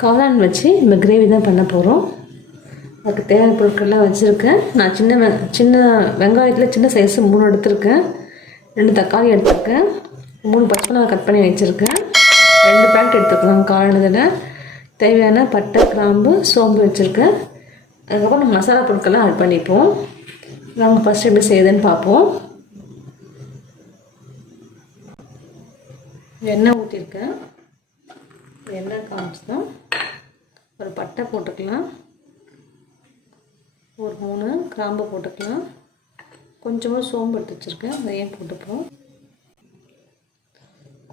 காளான் வச்சு நம்ம கிரேவி தான் பண்ண போகிறோம். அதுக்கு தேவையான பொருட்கள்லாம் வச்சுருக்கேன். நான் சின்ன வெங்காயத்தில் சின்ன சைஸு 3 எடுத்திருக்கேன். 2 தக்காளி எடுத்திருக்கேன். 3 பச்சை மிளகாய் கட் பண்ணி வச்சுருக்கேன். 2 பேக்கெட் எடுத்துக்கலாம் காளான். இதில் தேவையான பட்டை, கிராம்பு, சோம்பு வச்சுருக்கேன். அதுக்கப்புறம் நம்ம மசாலா பொருட்கள்லாம் ஆட் பண்ணிப்போம். நாங்கள் ஃபஸ்ட்டு எப்படி செய்யுதுன்னு பார்ப்போம். எண்ணெய் ஊற்றிருக்கேன். எண்ணெய் காமிச்சுதான் ஒரு பட்டை போட்டுக்கலாம். ஒரு 3 கிராம்பு போட்டுக்கலாம். கொஞ்சமாக சோம்பு எடுத்து வச்சுருக்கேன், அதையும் போட்டுப்போம்.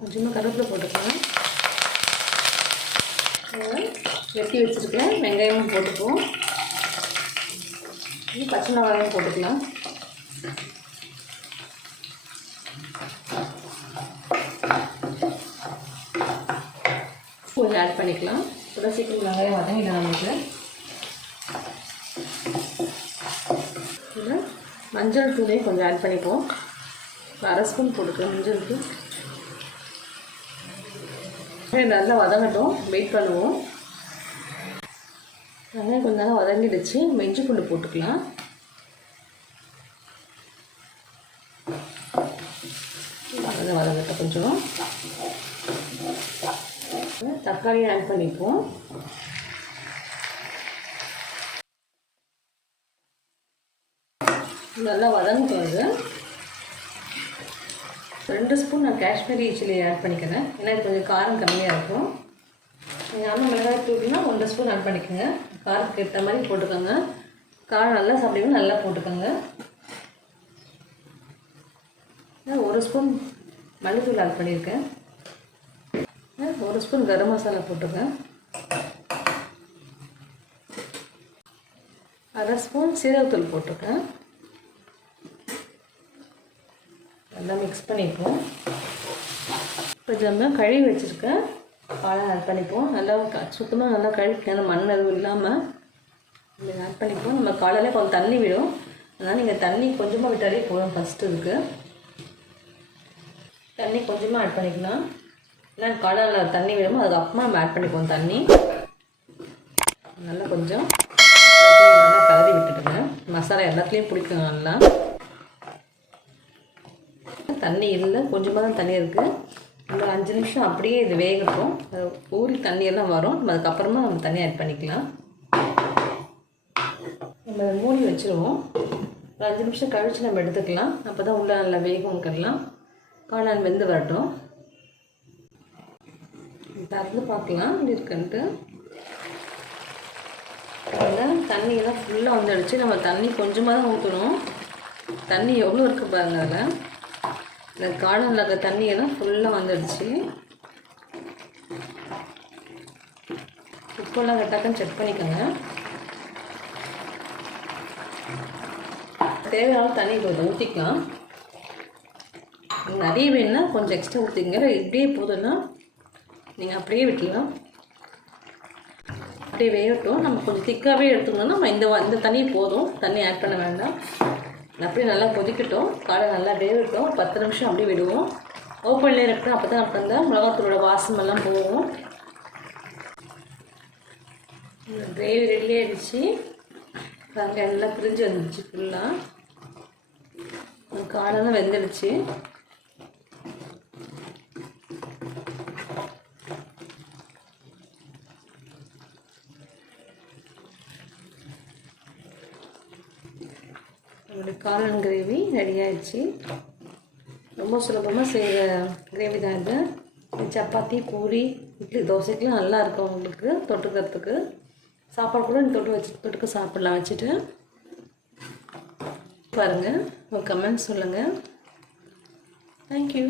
கொஞ்சமாக கருவேப்பிலை போட்டுக்கலாம். வெட்டி வச்சுருக்கேன் வெங்காயமும் போட்டுப்போம். பச்சை மிளகாயும் போட்டுக்கலாம். கொஞ்சம் ஆட் பண்ணிக்கலாம். கூட சீக்கிரம் வெங்காயம் வதங்கிடும் நமக்கு. மஞ்சள் தூளையும் கொஞ்சம் ஆட் பண்ணிப்போம். 1/2 ஸ்பூன் போட்டுக்கலாம் மஞ்சள் தூள். நல்லா வதங்கட்டும், வெயிட் பண்ணுவோம். வெங்காயம் கொஞ்சம் நல்லா வதங்கிடுச்சு. இஞ்சி பூண்டு போட்டுக்கலாம். வதங்கட்டும் கொஞ்சம். தக்காளியை ஆட் பண்ணிப்போம். நல்லா வதங்குறது. 2 ஸ்பூன் நான் காஷ்மீரி சில்லி ஆட் பண்ணிக்கிறேன். ஏன்னா இது கொஞ்சம் காரம் கம்மியாக இருக்கும். நீங்கள் அம்மா மிளகாய் தூக்கினா 1 ஸ்பூன் ஆட் பண்ணிக்கோங்க. காரத்துக்கு ஏற்ற மாதிரி போட்டுக்கோங்க. காரம் நல்லா சாப்பிடுங்க, நல்லா போட்டுக்கோங்க. 1 ஸ்பூன் மல்லித்தூள் ஆட் பண்ணியிருக்கேன். 1 ஸ்பூன் கரம் மசாலா போட்டுக்கேன். 1/2 ஸ்பூன் சீரகத்தூள் போட்டிருக்கேன். நல்லா மிக்ஸ் பண்ணிப்போம். இப்போ நம்ம கழுவி வச்சுருக்கேன் காளான் ஆட் பண்ணிப்போம். நல்லா சுத்தமாக நல்லா கழுவிக்கணும், மண் எதுவும் இல்லாமல் இதை ஆட் பண்ணிப்போம். நம்ம காளாலே கொஞ்சம் தண்ணி விடும், அதனால் நீங்கள் தண்ணி கொஞ்சமாக விட்டாலே போதும். ஃபஸ்ட்டு இதுக்கு தண்ணி கொஞ்சமாக ஆட் பண்ணிக்கலாம். ஏன்னா காளானில் தண்ணி விடுமோ அதுக்கப்புறமா நம்ம ஆட் பண்ணிப்போம் தண்ணி. நல்லா கொஞ்சம் நல்லா கலரி விட்டுட்டுங்க. மசாலா எல்லாத்துலேயும் பிடிக்கும். நல்லா தண்ணி இல்லை, கொஞ்சமாக தான் தண்ணி இருக்குது. ஒரு 5 நிமிஷம் அப்படியே இது வேகட்டும். அது ஊறி தண்ணியெல்லாம் வரும். அதுக்கப்புறமா நம்ம தண்ணி ஆட் பண்ணிக்கலாம். நம்ம மூடி வச்சுருவோம். ஒரு 5 நிமிஷம் கழித்து நம்ம எடுத்துக்கலாம். அப்போ தான் உள்ளே நல்லா வேகம்லாம். காளான் வெந்து வரட்டும். திறந்து பார்க்கலாம் இப்படி இருக்குன்ட்டு. அதில் தண்ணியெல்லாம் ஃபுல்லாக வந்துடுச்சு. நம்ம தண்ணி கொஞ்சமாக தான் ஊற்றணும். தண்ணி எவ்வளோ இருக்குது பாருங்கள். அதில் இந்த காளானில் இருக்கிற தண்ணியெல்லாம் ஃபுல்லாக வந்துடுச்சு. உப்பெல்லாம் கட்டாக்கன்னு செக் பண்ணிக்கோங்க. தேவையான தண்ணி கொஞ்சம் ஊற்றிக்கலாம். நிறைய வேணுன்னா கொஞ்சம் எக்ஸ்ட்ரா ஊற்றிங்க. இப்படியே போதுன்னா நீங்கள் அப்படியே விட்டுலாம். அப்படியே வேகட்டும். நம்ம கொஞ்சம் திக்காகவே எடுத்துக்கணும்னா நம்ம இந்த தண்ணி போதும், தண்ணி ஆட் பண்ண வேண்டாம். அப்படியே நல்லா கொதிக்கட்டும். காளான் நல்லா வேகட்டும். 10 நிமிஷம் அப்படியே விடுவோம். ஓப்பன்லேயே இருக்கட்டும். அப்போ தான் நமக்கு அந்த மிளகாத்தூளோட வாசமெல்லாம் போகும். கிரேவி ரெடி ஆகிடுச்சு. பாருங்க எல்லாம் பிரிஞ்சு வந்துடுச்சு. ஃபுல்லாக காளான் வெந்துடுச்சு. நம்மளுடைய காளான் கிரேவி ரெடி ஆகிடுச்சு. ரொம்ப சுலபமாக செய்கிற கிரேவி தான் இது. சப்பாத்தி, பூரி, இட்லி, தோசைக்கெலாம் நல்லா இருக்கும். உங்களுக்கு தொட்டுக்கிறதுக்கு சாப்பாடு கூட தொட்டுக்க சாப்பிட்லாம் வச்சுட்டு. பாருங்கள், ஒரு கமெண்ட் சொல்லுங்கள். தேங்க்யூ.